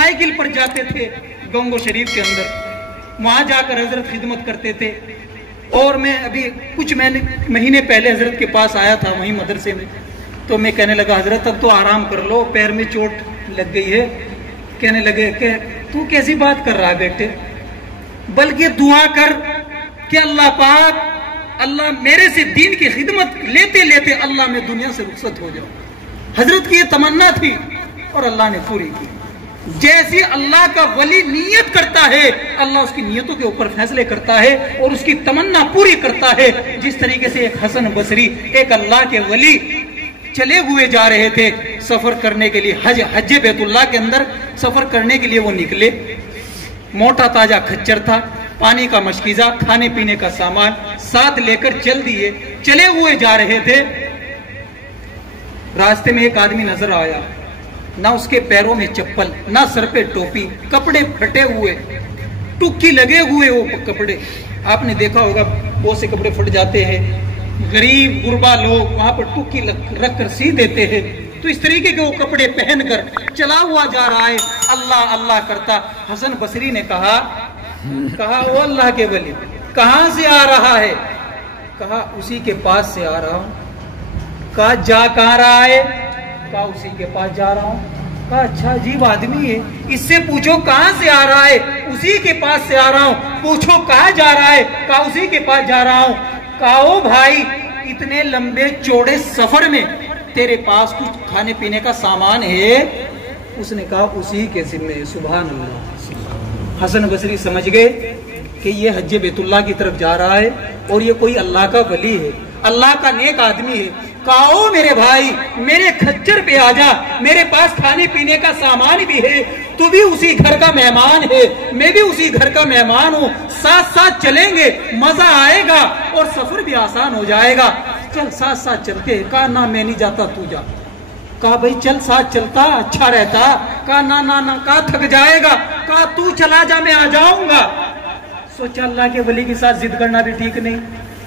Cycle पर जाते थे गंगो शरीफ के अंदर, वहां जाकर हजरत खिदमत करते थे। और मैं अभी कुछ महीने पहले हजरत के पास आया था वहीं मदरसे में, तो मैं कहने लगा हजरत अब तो आराम कर लो, पैर में चोट लग गई है। कहने लगे कि तू कैसी बात कर रहा है बेटे, बल्कि दुआ कर कि अल्लाह पाक, अल्लाह मेरे से दीन की खिदमत लेते लेते अल्लाह में दुनिया से रुखसत हो जाओ। हजरत की ये तमन्ना थी और अल्लाह ने पूरी की। जैसे अल्लाह का वली नियत करता है, अल्लाह उसकी नियतों के ऊपर फैसले करता है और उसकी तमन्ना पूरी करता है। जिस तरीके से एक हसन बसरी, एक अल्लाह के वली चले हुए जा रहे थे सफर करने के लिए, हज बैतुल्लाह के अंदर सफर करने के लिए वो निकले। मोटा ताजा खच्चर था, पानी का मशकीजा, खाने पीने का सामान साथ लेकर चल दिए। चले हुए जा रहे थे, रास्ते में एक आदमी नजर आया, ना उसके पैरों में चप्पल, ना सर पे टोपी, कपड़े फटे हुए, टुक्की लगे हुए वो कपड़े। आपने देखा होगा बहुत से कपड़े फट जाते हैं, गरीब गुरबा लोग वहां पर टुक्की रख कर सी देते हैं। तो इस तरीके के वो कपड़े पहनकर चला हुआ जा रहा है, अल्लाह अल्लाह करता। हसन बसरी ने कहा वो अल्लाह के वली कहां से आ रहा है? कहा उसी के पास से आ रहा हूं। कहा जा कहां रहा है? कहा उसी के पास जा रहा हूं। कहा अच्छा अजीब आदमी है, इससे पूछो कहां से आ रहा है? उसी के पास से आ रहा हूं। पूछो कहां जा रहा है? कहा उसी के पास जा रहा हूं। कहा ओ भाई, इतने लंबे चौड़े सफर में तेरे पास कुछ खाने पीने का सामान है? उसने कहा उसी के जिम्मे है। सुभान अल्लाह। हसन बसरी समझ गए कि ये हज बैतुल्लाह की तरफ जा रहा है और ये कोई अल्लाह का वली है, अल्लाह का नेक आदमी है। कहो मेरे भाई, मेरे खच्चर पे आ जा, मेरे पास खाने पीने का सामान भी है, तू भी उसी घर का मेहमान है, मैं भी उसी घर का मेहमान हूँ, साथ साथ चलेंगे, मजा आएगा और सफर भी आसान हो जाएगा। चल साथ साथ चलते हैं। कहा ना मैं नहीं जाता, तू जा। कहा भाई चल साथ चलता अच्छा रहता। कहा ना ना ना। कहा थक जाएगा। कहा तू चला जा, मैं आ जाऊंगा। सोचा अल्लाह के वली के साथ जिद करना भी ठीक नहीं।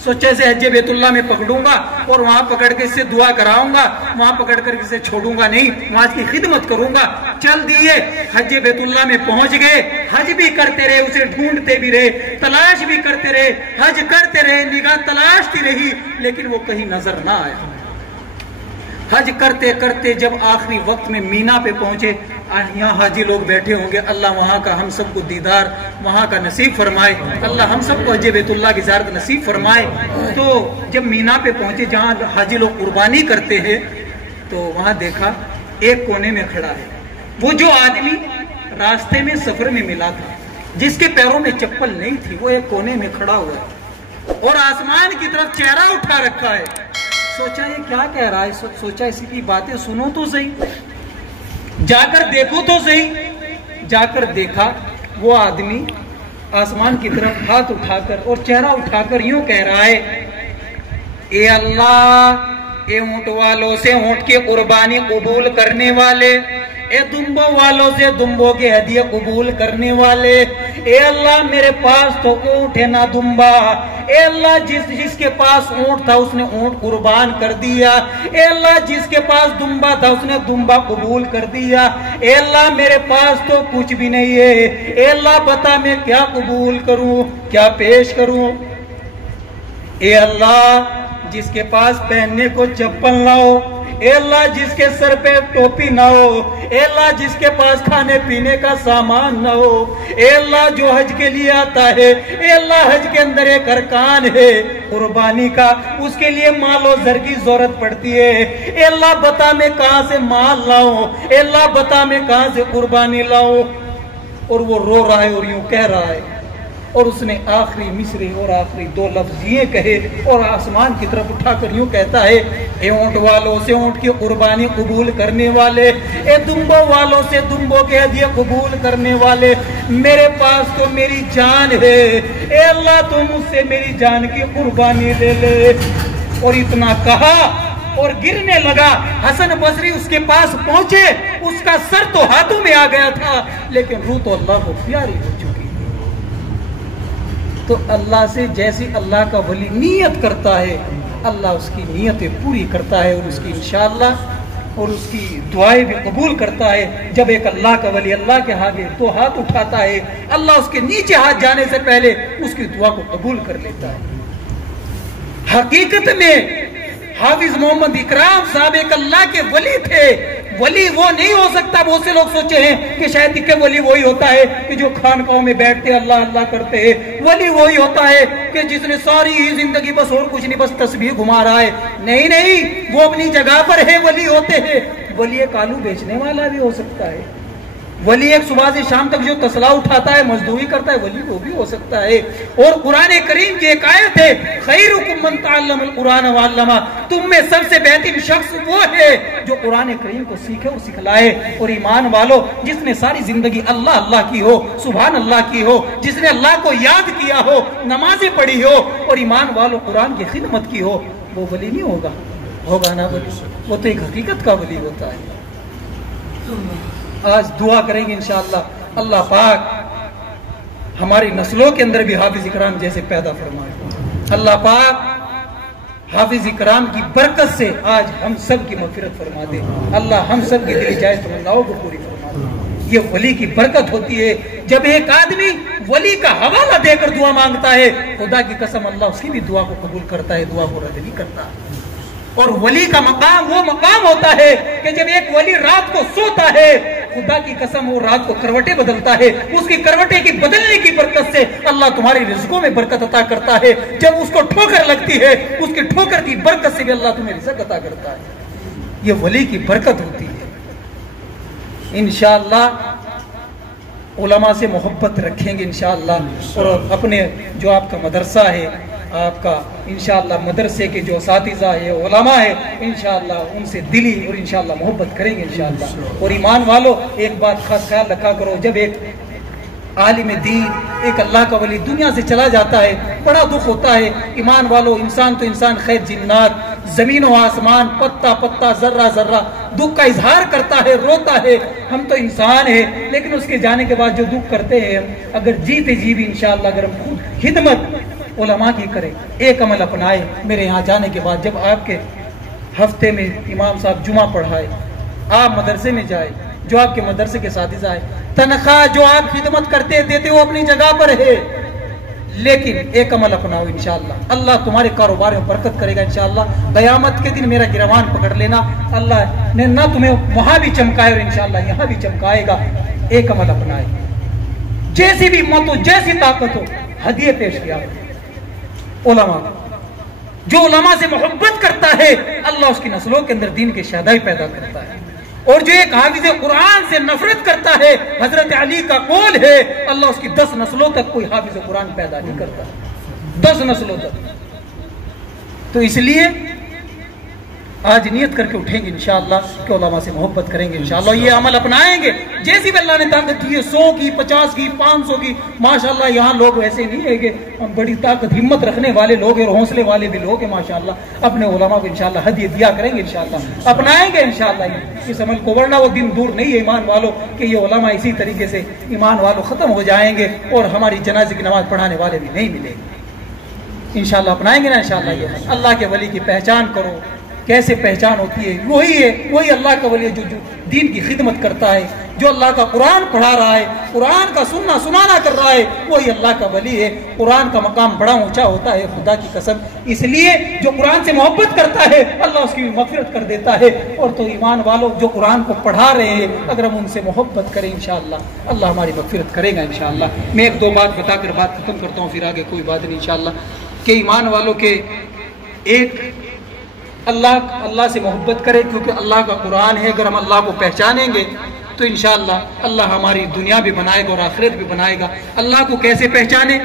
सोचा इसे हज बैतुल्लाह में पकड़ूंगा और वहां पकड़ के इससे दुआ कराऊंगा, वहां पकड़ कर इसे छोड़ूंगा नहीं, वहां की खिदमत करूंगा। चल दिए, हज बैतुल्लाह में पहुंच गए। हज भी करते रहे, उसे ढूंढते भी रहे, तलाश भी करते रहे, हज करते रहे, निगाह तलाशती रही, लेकिन वो कहीं नजर ना आया। हज करते करते जब आखिरी वक्त में मीना पे पहुंचे, यहाँ हाजी लोग बैठे होंगे, अल्लाह वहाँ का हम सबको दीदार वहाँ का नसीब फरमाए, अल्लाह हम सबको हज बैतुल्लाह की ज़ियारत नसीब फरमाए। तो जब मीना पे पहुंचे जहाँ हाजी लोग कुर्बानी करते हैं, तो वहाँ देखा एक कोने में खड़ा है वो जो आदमी रास्ते में सफर में मिला था, जिसके पैरों में चप्पल नहीं थी, वो एक कोने में खड़ा हुआ है और आसमान की तरफ चेहरा उठा रखा है। सोचा ये क्या कह रहा है, सोचा इसकी बातें सुनो तो सही, जाकर देखो तो सही। जाकर देखा, वो आदमी आसमान की तरफ हाथ उठाकर और चेहरा उठाकर यूं कह रहा है, ए अल्लाह, ए ऊंट वालों से ऊंट की कुर्बानी कबूल करने वाले, ए दुम्बो वालों से दुम्बो के हदिया कबूल करने वाले, ए अल्लाह मेरे पास तो ऊंट है ना दुम्बा, ए अल्लाह जिसके पास ऊंट था उसने ऊंट कुर्बान कर दिया, ए अल्लाह जिसके पास दुम्बा था उसने दुम्बा कबूल कर दिया, ए अल्लाह मेरे पास तो कुछ भी नहीं है, ए अल्लाह बता मैं क्या कबूल करूं, क्या पेश करूं। ए अल्लाह जिसके पास पहनने को चप्पल ना हो, ए अल्लाह जिसके सर पे टोपी ना हो, ए अल्लाह जिसके पास खाने पीने का सामान ना हो, ए अल्लाह जो हज के लिए आता है, ए अल्लाह हज के अंदर एक अरकान है कुर्बानी का, उसके लिए मालो जर की जरूरत पड़ती है, ए अल्लाह बता मैं कहां से माल लाऊं, ए अल्लाह बता मैं कहां से कुर्बानी लाऊं। और वो रो रहा है और यूं कह रहा है, और उसने आखिरी मिसरे और आखिरी दो लफ्ज ये कहे और आसमान की तरफ उठाकर यूं कहता है, ए ऊंट वालों से ऊंट की कुर्बानी कबूल करने वाले, ए दुम्बो वालों से दुम्बो के हदिया कबूल करने वाले, मेरे पास तो मेरी जान है, ए अल्लाह तो मुझसे मेरी जान की कुर्बानी ले ले। और इतना कहा और गिरने लगा। हसन बसरी उसके पास पहुंचे, उसका सर तो हाथों में आ गया था, लेकिन रूह तो अल्लाह को प्यारी हो चुकी। तो अल्लाह से जैसी अल्लाह का वली नियत करता है, अल्लाह उसकी नियतें पूरी करता है और उसकी इंशाअल्लाह और उसकी दुआएं भी कबूल करता है। जब एक अल्लाह का वली अल्लाह के आगे दो हाथ उठाता है, अल्लाह उसके नीचे हाथ जाने से पहले उसकी दुआ को कबूल कर लेता है। हकीकत में हाफिज मोहम्मद इकराम साहब एक अल्लाह के वली थे। वली वो नहीं हो सकता, बहुत से लोग सोचे हैं कि शायद इक्के वली वही होता है कि जो खानकाहों में बैठते अल्लाह अल्लाह करते हैं। वली वही होता है कि जिसने सारी ही जिंदगी बस और कुछ नहीं, बस तस्बीह घुमा रहा है। नहीं नहीं, वो अपनी जगह पर है, वली होते हैं। वली एक आलू बेचने वाला भी हो सकता है। वली एक सुबह से शाम तक जो तसला उठाता है, मजदूरी करता है, वली वो भी हो सकता है। और कुरान करीम की एक आयत है, खैरुकुम मन तअल्लमल कुरान व अल्लमा, तुम में सबसे बेहतरीन शख्स वो है जो कुरान करीम को सीखे और सिखलाए। और ईमान वालों, जिसने सारी जिंदगी अल्लाह अल्लाह की हो, सुभान अल्लाह की हो, जिसने अल्लाह को याद किया हो, नमाजें पढ़ी हो और ईमान वालों कुरान की खिदमत की हो, वो वली नहीं होगा? होगा ना वली? वो तो एक हकीकत का वली होता है। आज दुआ करेंगे इंशाअल्लाह अल्लाह पाक हमारी नस्लों के अंदर भी हाफिज इकराम जैसे पैदा फरमाए। अल्लाह पाक हाफिज इकराम की बरकत से आज हम सब की मगफिरत फरमा दे। अल्लाह हम सब की दिली जायज़ तमन्नाओं को पूरी फरमा दे। ये वली की बरकत होती है। जब एक आदमी वली का हवाला देकर दुआ मांगता है, खुदा की कसम अल्लाह उसकी भी दुआ को कबूल करता है, दुआ को रद्द नहीं करता। और वली का मकाम वो मकाम होता है कि जब एक वली रात को सोता है, खुदा की कसम वो रात को करवटें बदलता है। उसकी करवटें की बदलने की बरकत से अल्लाह तुम्हारी रिज़्क़ों में बरकत अता करता है। जब उसको ठोकर लगती है, उसकी ठोकर की बरकत से भी अल्लाह तुम्हें रिज़्क़ अता करता है। ये वली की बरकत होती है। इंशाअल्लाह उलमा से मोहब्बत रखेंगे इंशाअल्लाह। और अपने जो आपका मदरसा है, आपका इंशाअल्लाह मदरसे के जो साथीज़ा है, उलमा है, इंशाअल्लाह उनसे दिली और इंशाअल्लाह मोहब्बत करेंगे इंशाअल्लाह। और ईमान वालों, एक बात खास ख्याल रखा करो, जब एक आलिम दीन, एक अल्लाह का वली दुनिया से चला जाता है, बड़ा दुख होता है। ईमान वालों, इंसान तो इंसान, खैर जिन्नात, जमीन व आसमान, पत्ता पत्ता, जर्रा जर्रा दुख का इजहार करता है, रोता है। हम तो इंसान है, लेकिन उसके जाने के बाद जो दुख करते हैं, अगर जीते जी भी इंशाअल्लाह अगर हम खुद खिदमत उलमा की करें, एक अमल अपनाए। मेरे यहाँ जाने के बाद जब आपके हफ्ते में इमाम साहब जुमा पढ़ाए, आप मदरसे में जाए, जो आपके मदरसे के साथीज़ा है, तनख्वाह जो आप खिदमत करते देते हो अपनी जगह पर है, लेकिन एक अमल अपनाओ इंशाअल्लाह। अल्लाह तुम्हारे कारोबार में बरकत करेगा इंशाअल्लाह। क़यामत के दिन मेरा गिरवान पकड़ लेना, अल्लाह ने ना तुम्हें वहां भी चमकाए और इंशाअल्लाह यहाँ भी चमकाएगा। एक अमल अपनाए, जैसी भी मत हो, जैसी ताकत हो, हदिये पेश किया उलमा। जो उलमा से मोहब्बत करता है, अल्लाह उसकी नस्लों के अंदर दीन के शहदाई पैदा करता है। और जो एक हाफिज कुरान से नफरत करता है, हजरत अली का कौल है, अल्लाह उसकी 10 नस्लों तक कोई हाफिज कुरान पैदा नहीं करता, 10 नस्लों तक। तो इसलिए आज नियत करके उठेंगे इंशाअल्लाह कि उलमा से मोहब्बत करेंगे इंशाअल्लाह। ये अमल अपनाएंगे। जैसी भी अल्लाह ने ताकत दी है, 100 की, 50 की, 500 की, माशाअल्लाह यहाँ लोग वैसे नहीं है कि हम बड़ी ताकत हिम्मत रखने वाले लोग हैं और हौसले वाले भी लोग हैं माशाअल्लाह। अपने उलमा को इंशाअल्लाह हदिया दिया करेंगे इंशाअल्लाह, अपनाएंगे इंशाअल्लाह इस अमल को। वरना वो दिन दूर नहीं है ईमान वालों कि ये उलमा इसी तरीके से ईमान वालों खत्म हो जाएंगे और हमारी जनाजे की नमाज पढ़ाने वाले भी नहीं मिलेंगे। इंशाअल्लाह अपनाएंगे ना इंशाअल्लाह। ये अल्लाह के वली की पहचान करो, कैसे पहचान होती है? वही अल्लाह का वली है जो दीन की खिदमत करता है, जो अल्लाह का कुरान पढ़ा रहा है, कुरान का सुनाना कर रहा है, वही अल्लाह का वली है। कुरान का मकाम बड़ा ऊंचा होता है, खुदा की कसम। इसलिए जो कुरान से मोहब्बत करता है, अल्लाह उसकी मगफिरत कर देता है। और तो ईमान वालों, जो कुरान को पढ़ा रहे हैं, अगर हम उनसे मोहब्बत करें इंशाअल्लाह, अल्लाह हमारी मगफिरत करेगा इंशाअल्लाह। मैं 1-2 बात बताकर बात खत्म करता हूँ, फिर आगे कोई बात नहीं इंशाअल्लाह। कि ईमान वालों के एक अल्लाह से मोहब्बत करें, क्योंकि अल्लाह का कुरान है। अगर हम अल्लाह को पहचानेंगे तो इंशाअल्लाह अल्लाह हमारी दुनिया भी बनाएगा और आखिरत भी बनाएगा। अल्लाह को कैसे पहचाने?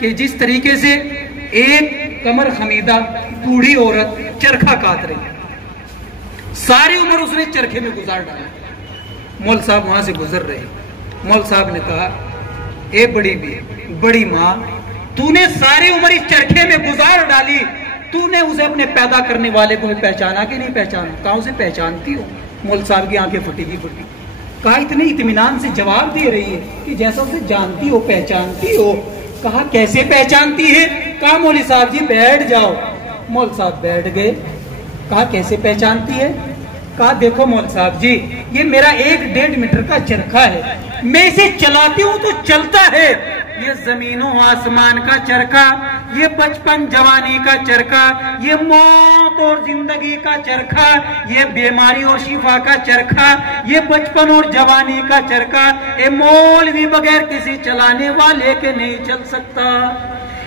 कि जिस तरीके से एक कमर खमीदा बूढ़ी औरत चरखा काट रही है, सारी उम्र उसने चरखे में गुजार डाला। मौल साहब वहां से गुजर रहे। मौल साहब ने कहा, ए बड़ी माँ, तूने सारी उम्र इस चरखे में गुजार डाली, तूने उसे अपने पैदा करने वाले को पहचाना कि नहीं पहचाना? कहा उसे पहचानती हो? मौल साहब की आंखें फटी। कहा इतने इत्मीनान से जवाब दे रही है कि जैसा उसे जानती हो, पहचानती हो। कहा कैसे पहचानती है? कहा मौली साहब जी बैठ जाओ। मौल साहब बैठ गए। कहा कैसे पहचानती है? कहा देखो मौल साहब जी, ये मेरा 1-1.5 मीटर का चरखा है, मैं इसे चलाती हूँ तो चलता है। ये जमीनों आसमान का चरखा, ये बचपन जवानी का चरखा, ये मौत और जिंदगी का चरखा, ये बीमारी और शिफा का चरखा, ये बचपन और जवानी का चरखा, ये मौलवी बगैर किसी चलाने वाले के नहीं चल सकता।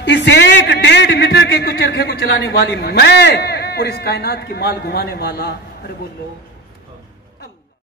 इस 1-1.5 मीटर के कुछ चरखे को चलाने वाली मैं और इस कायनात की माल घुमाने वाला। अरे बोलो।